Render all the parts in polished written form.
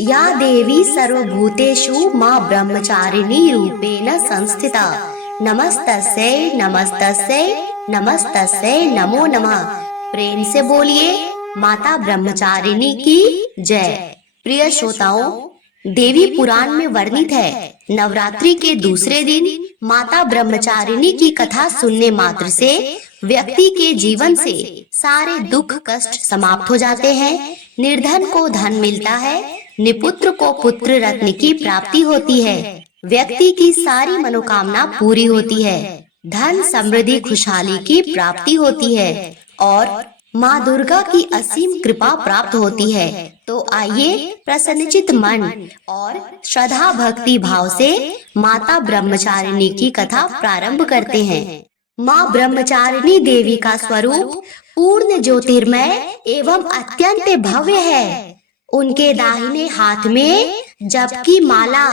या देवी सर्वभूतेषु मां ब्रह्मचारिणी रूपेण संस्थिता। नमस्तस्यै नमस्तस्यै नमस्तस्यै नमो नमः। प्रेम से बोलिए माता ब्रह्मचारिणी की जय। प्रिय श्रोताओं, देवी पुराण में वर्णित है, नवरात्रि के दूसरे दिन माता ब्रह्मचारिणी की कथा सुनने मात्र से व्यक्ति के जीवन से सारे दुख कष्ट समाप्त हो जाते हैं। निर्धन को धन मिलता है, निपुत्र को पुत्र रत्न की प्राप्ति होती है, व्यक्ति की सारी मनोकामना पूरी होती है, धन समृद्धि खुशहाली की प्राप्ति होती है और माँ दुर्गा की असीम कृपा प्राप्त होती है। तो आइए प्रसन्नचित मन और श्रद्धा भक्ति भाव से माता ब्रह्मचारिणी की कथा प्रारंभ करते हैं। माँ ब्रह्मचारिणी देवी का स्वरूप पूर्ण ज्योतिर्मय एवं अत्यंत भव्य है। उनके दाहिने हाथ में जप की माला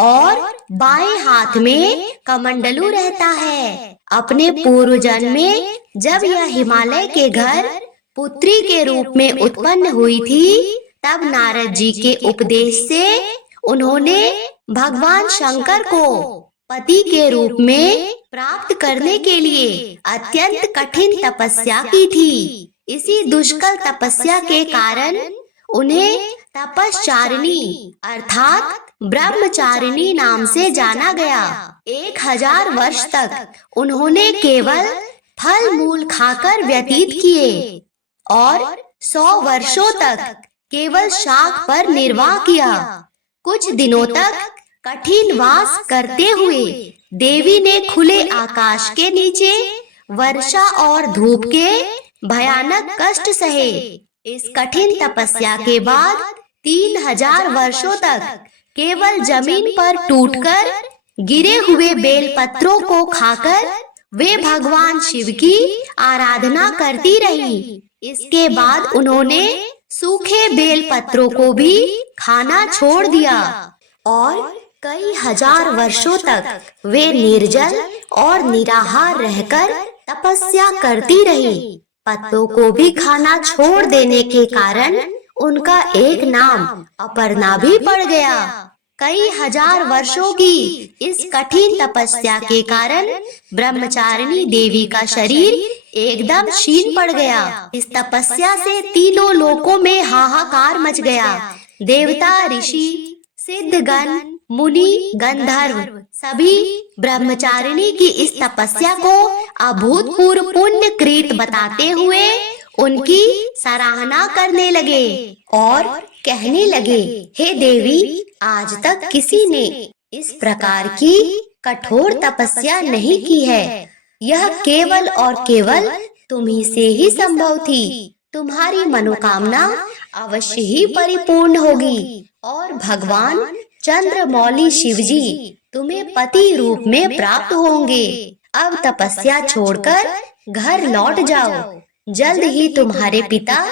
और बाएं हाथ में कमंडलू रहता है। अपने पूर्व जन्म में जब यह हिमालय के घर पुत्री के रूप में उत्पन्न हुई थी, तब नारद जी के उपदेश से उन्होंने भगवान शंकर को पति के रूप में प्राप्त करने के लिए अत्यंत कठिन तपस्या की थी। इसी दुष्कर तपस्या के कारण उन्हें तपश्चारिणी अर्थात ब्रह्मचारिणी नाम से जाना गया। 1000 वर्ष तक उन्होंने केवल फल मूल खाकर व्यतीत किए और 100 वर्षों तक केवल शाक पर निर्वाह किया। कुछ दिनों तक कठिन वास करते हुए देवी ने खुले आकाश के नीचे वर्षा और धूप के भयानक कष्ट सहे। इस कठिन तपस्या के बाद 3000 वर्षों तक केवल जमीन पर टूटकर गिरे हुए बेल पत्रों को खाकर वे भगवान शिव की आराधना करती रही। इसके बाद उन्होंने सूखे बेल पत्रों को भी खाना छोड़ दिया और कई हजार वर्षों तक वे निर्जल और निराहार रहकर तपस्या करती रही। पत्तों को भी खाना छोड़ देने के कारण उनका एक नाम अपर्णा भी पड़ गया। कई हजार वर्षों की इस कठिन तपस्या के कारण ब्रह्मचारिणी देवी का शरीर एकदम क्षीण पड़ गया। इस तपस्या से तीनों लोकों में हाहाकार मच गया। देवता, ऋषि, सिद्धगण, मुनि, गंधर्व सभी ब्रह्मचारिणी की इस तपस्या को अभूतपूर्व पुण्य कृत बताते हुए उनकी सराहना करने लगे और कहने लगे, हे देवी, आज तक किसी ने इस प्रकार की कठोर तपस्या नहीं की है। यह केवल और केवल तुम्ही से ही संभव थी। तुम्हारी मनोकामना अवश्य ही परिपूर्ण होगी और भगवान चंद्रमौली शिवजी तुम्हें पति रूप में प्राप्त होंगे। अब तपस्या छोड़कर घर लौट जाओ। जल्द ही तुम्हारे पिता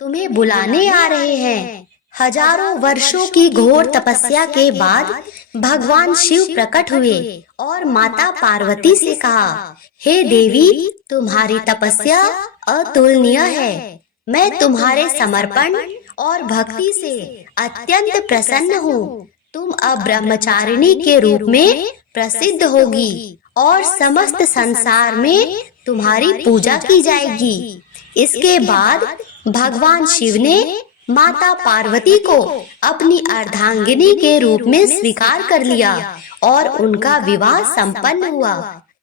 तुम्हें बुलाने आ रहे हैं। हजारों वर्षों की घोर तपस्या के बाद भगवान शिव प्रकट हुए और माता पार्वती से कहा, हे देवी, तुम्हारी तपस्या अतुलनीय है। मैं तुम्हारे समर्पण और भक्ति से अत्यंत प्रसन्न हूँ। तुम अब ब्रह्मचारिणी के रूप में प्रसिद्ध होगी और समस्त संसार में तुम्हारी पूजा की जाएगी। इसके बाद भगवान शिव ने माता पार्वती को अपनी अर्धांगिनी के रूप में स्वीकार कर लिया और उनका विवाह संपन्न हुआ।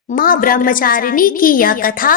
माँ ब्रह्मचारिणी की यह कथा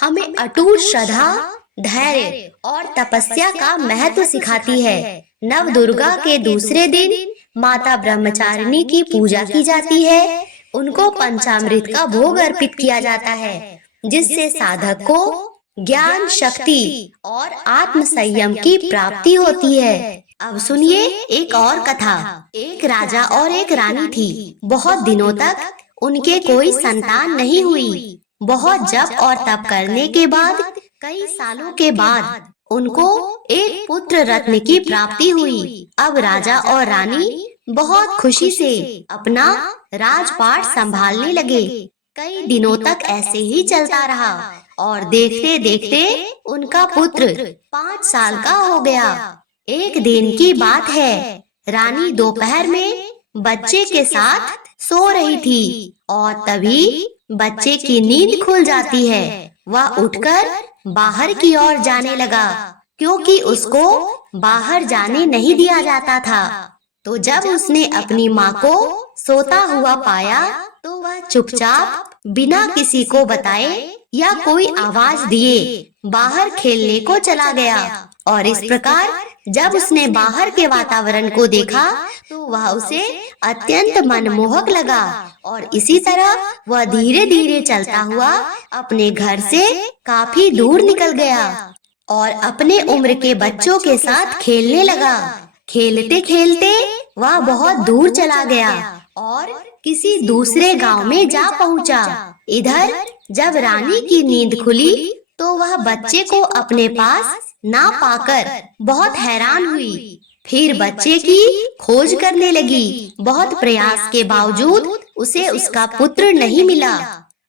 हमें अटूट श्रद्धा, धैर्य और तपस्या का महत्व सिखाती है। नव दुर्गा के दूसरे दिन माता ब्रह्मचारिणी की पूजा की जाती है। उनको पंचामृत का भोग अर्पित किया जाता है, जिससे साधक को ज्ञान, शक्ति और आत्म संयम की प्राप्ति होती है। अब सुनिए एक और कथा। एक राजा और एक रानी थी। बहुत दिनों तक उनके कोई संतान नहीं हुई। बहुत जप और तप करने के बाद कई सालों के बाद उनको एक पुत्र रत्न की प्राप्ति हुई। अब राजा और रानी बहुत खुशी से अपना राजपाट संभालने लगे। कई दिनों तक ऐसे ही चलता रहा और देखते देखते उनका पुत्र 5 साल का हो गया। एक दिन की बात है, रानी दोपहर में बच्चे के साथ सो रही थी और तभी बच्चे की नींद खुल जाती है। वह उठकर बाहर की ओर जाने लगा क्योंकि उसको बाहर जाने नहीं दिया जाता था। तो जब उसने अपनी माँ को सोता हुआ पाया तो वह चुपचाप बिना किसी को बताए या कोई आवाज दिए बाहर खेलने को चला गया। और इस प्रकार जब उसने बाहर के वातावरण को देखा तो वह उसे अत्यंत मनमोहक लगा और इसी तरह वह धीरे धीरे चलता हुआ अपने घर से काफी दूर निकल गया और अपने उम्र के बच्चों के साथ खेलने लगा। खेलते खेलते वह बहुत दूर चला गया और किसी दूसरे गांव में जा पहुंचा। इधर जब रानी की नींद खुली तो वह बच्चे को अपने पास ना पाकर बहुत हैरान हुई। फिर बच्चे की खोज करने लगी। बहुत प्रयास के बावजूद उसे उसका पुत्र नहीं मिला।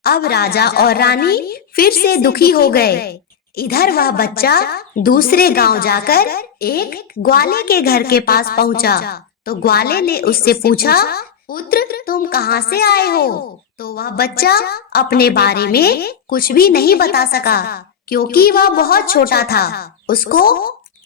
अब राजा और रानी फिर से दुखी हो गए। इधर वह बच्चा दूसरे गांव जाकर एक ग्वाले के घर के पास पहुंचा। तो ग्वाले ने उससे पूछा, पुत्र तुम कहाँ से आए हो? तो वह बच्चा अपने बारे में कुछ भी नहीं बता सका क्योंकि वह बहुत छोटा था। उसको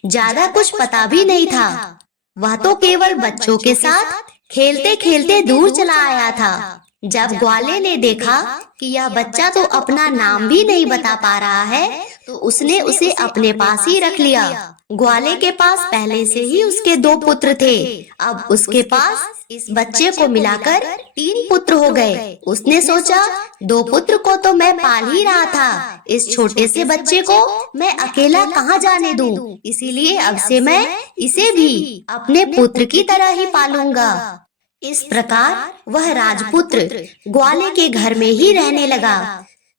ज्यादा कुछ पता भी नहीं था। वह तो केवल बच्चों के साथ खेलते खेलते दूर चला आया था। जब ग्वाले ने देखा कि यह बच्चा तो अपना नाम भी नहीं बता पा रहा है तो उसने उसे अपने पास ही रख लिया। ग्वाले के पास पहले से ही उसके 2 पुत्र थे। अब उसके पास इस बच्चे को मिलाकर 3 पुत्र हो गए। उसने सोचा 2 पुत्र को तो मैं पाल ही रहा था, इस छोटे से बच्चे को मैं अकेला कहाँ जाने दूं? इसीलिए अब से मैं इसे भी अपने पुत्र की तरह ही पालूंगा। इस प्रकार वह राजपुत्र ग्वाले के घर में ही रहने लगा।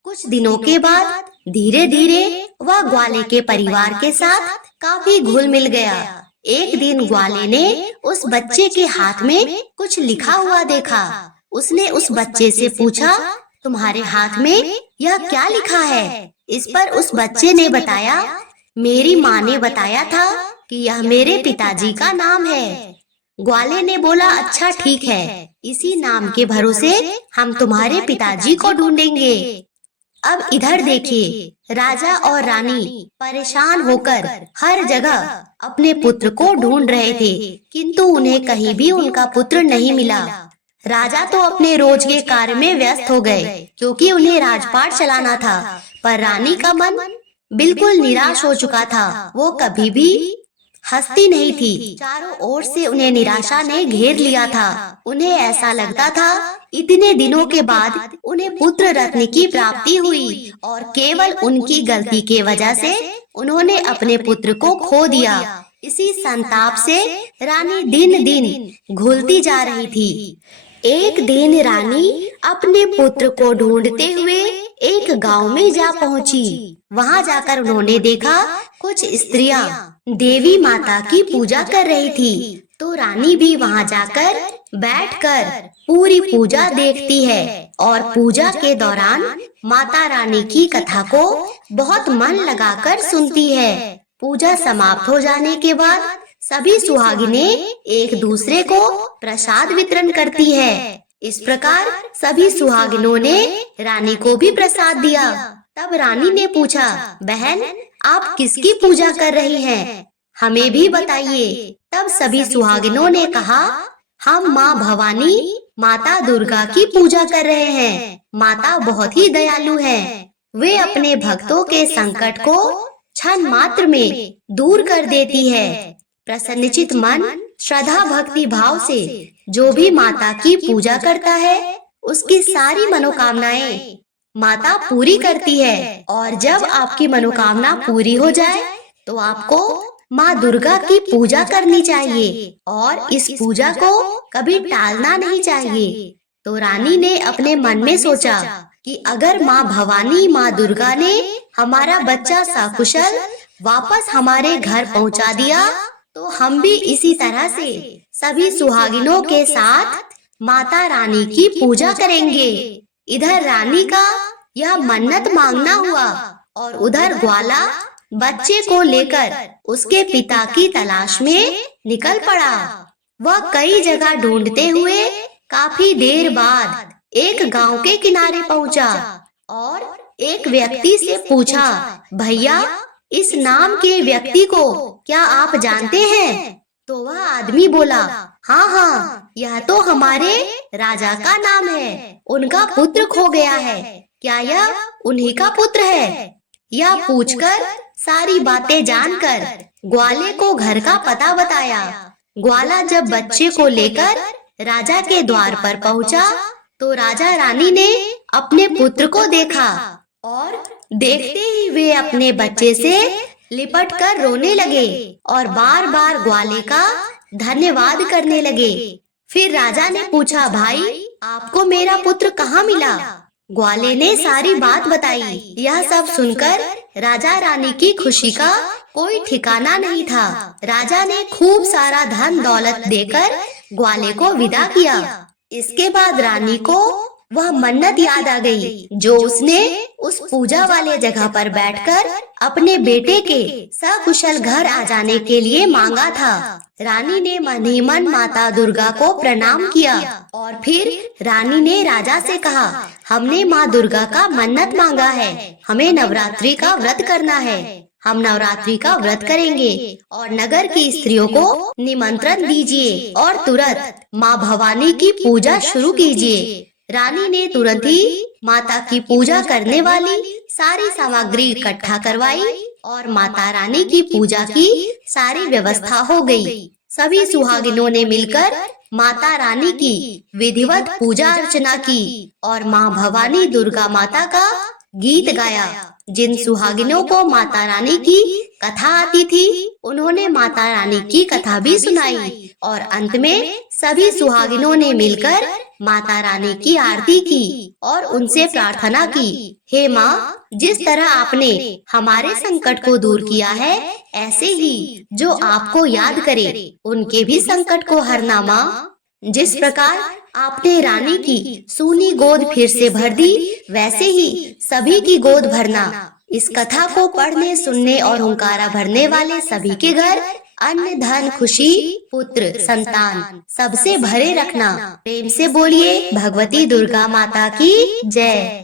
कुछ दिनों के बाद धीरे धीरे वह ग्वाले के परिवार के साथ काफी घुल मिल गया। एक दिन ग्वाले ने उस बच्चे के हाथ में कुछ लिखा हुआ देखा। उसने उस बच्चे से पूछा, तुम्हारे हाथ में यह क्या लिखा है? इस पर उस बच्चे ने बताया, मेरी माँ ने बताया था कि यह मेरे पिताजी का नाम है। ग्वाले ने बोला, अच्छा ठीक है, इसी नाम के भरोसे हम तुम्हारे पिताजी को ढूंढेंगे। अब इधर देखिए, राजा और रानी परेशान होकर हर जगह अपने पुत्र को ढूंढ रहे थे किंतु उन्हें कहीं भी उनका पुत्र नहीं मिला। राजा तो अपने रोज के कार्य में व्यस्त हो गए क्योंकि उन्हें राजपाट चलाना था, पर रानी का मन बिल्कुल निराश हो चुका था। वो कभी भी हंसती नहीं थी। चारों ओर से उन्हें निराशा ने घेर लिया था। उन्हें ऐसा लगता था इतने दिनों के बाद उन्हें पुत्र रत्न की प्राप्ति हुई और केवल उनकी गलती के वजह से उन्होंने अपने पुत्र को खो दिया। इसी संताप से रानी दिन दिन घुलती जा रही थी। एक दिन रानी अपने पुत्र को ढूंढते हुए एक गांव में जा पहुंची। वहां जाकर उन्होंने देखा कुछ स्त्रियां देवी माता की पूजा कर रही थी। तो रानी भी वहां जाकर बैठकर पूरी पूजा देखती है और पूजा के दौरान माता रानी की कथा को बहुत मन लगाकर सुनती है। पूजा समाप्त हो जाने के बाद सभी सुहागिनें एक दूसरे को प्रसाद वितरण करती है। इस प्रकार सभी सुहागिनों ने रानी को भी प्रसाद दिया। तब रानी ने पूछा, बहन आप किसकी पूजा कर रही हैं? हमें भी बताइए। तब सभी सुहागिनों ने कहा, हम माँ भवानी माता दुर्गा की पूजा कर रहे हैं। माता बहुत ही दयालु हैं। वे अपने भक्तों के संकट को क्षण मात्र में दूर कर देती है। प्रसन्नचित मन श्रद्धा भक्ति भाव से जो भी माता की पूजा करता है उसकी सारी मनोकामनाएं माता पूरी करती है। और जब आपकी मनोकामना पूरी हो जाए तो आपको माँ दुर्गा की पूजा करनी चाहिए और इस पूजा को कभी टालना नहीं चाहिए। तो रानी ने अपने मन में सोचा कि अगर माँ भवानी माँ दुर्गा ने हमारा बच्चा सकुशल वापस हमारे घर पहुँचा दिया तो हम भी इसी तरह से सभी सुहागिनों के साथ माता रानी की पूजा करेंगे। इधर रानी का यह मन्नत मांगना हुआ और उधर ग्वाला बच्चे को लेकर उसके पिता की तलाश में निकल पड़ा। वह कई जगह ढूंढते हुए काफी देर बाद एक गांव के किनारे पहुंचा और एक व्यक्ति से पूछा, भैया, इस नाम के व्यक्ति को क्या आप जानते हैं? तो वह आदमी बोला, हाँ हाँ, यह तो हमारे राजा का नाम है। उनका पुत्र खो गया है। क्या यह उन्हीं का पुत्र है? यह पूछकर सारी बातें जानकर ग्वाले को घर का पता बताया। ग्वाला जब बच्चे को लेकर राजा के द्वार पर पहुंचा, तो राजा रानी ने अपने पुत्र को देखा और देखते ही वे अपने बच्चे से लिपट कर रोने लगे और बार बार ग्वाले का धन्यवाद करने लगे। फिर राजा ने पूछा, भाई, आपको मेरा पुत्र कहाँ मिला? ग्वाले ने सारी बात बताई। यह सब सुनकर राजा रानी की खुशी का कोई ठिकाना नहीं था। राजा ने खूब सारा धन दौलत देकर ग्वाले को विदा किया। इसके बाद रानी को वह मन्नत याद आ गई जो उसने उस पूजा वाले जगह पर बैठकर अपने बेटे के सकुशल घर आ जाने के लिए मांगा था। रानी ने मन ही मन माता दुर्गा को प्रणाम किया और फिर रानी ने राजा से कहा, हमने माँ दुर्गा का मन्नत मांगा है, हमें नवरात्रि का व्रत करना है। हम नवरात्रि का व्रत करेंगे और नगर की स्त्रियों को निमंत्रण दीजिए और तुरंत माँ भवानी की पूजा शुरू कीजिए। रानी ने तुरंत ही माता की पूजा करने वाली सारी सामग्री इकट्ठा करवाई और माता रानी की पूजा की सारी व्यवस्था हो गई। सभी सुहागिनों ने मिलकर माता रानी की विधिवत पूजा अर्चना की और माँ भवानी दुर्गा माता का गीत गाया। जिन सुहागिनों को माता रानी की कथा आती थी, उन्होंने माता रानी की कथा भी सुनाई और अंत में सभी सुहागिनों ने मिलकर माता रानी की आरती की और उनसे प्रार्थना की, हे माँ, जिस तरह आपने हमारे संकट को दूर किया है, ऐसे ही जो आपको याद करे उनके भी संकट को हरना माँ। जिस प्रकार आपने रानी की सूनी गोद फिर से भर दी, वैसे ही सभी की गोद भरना। इस कथा को पढ़ने, सुनने और हुंकारा भरने वाले सभी के घर अन्न, धन, खुशी, पुत्र, संतान सबसे भरे रखना। प्रेम से बोलिए भगवती दुर्गा माता की जय।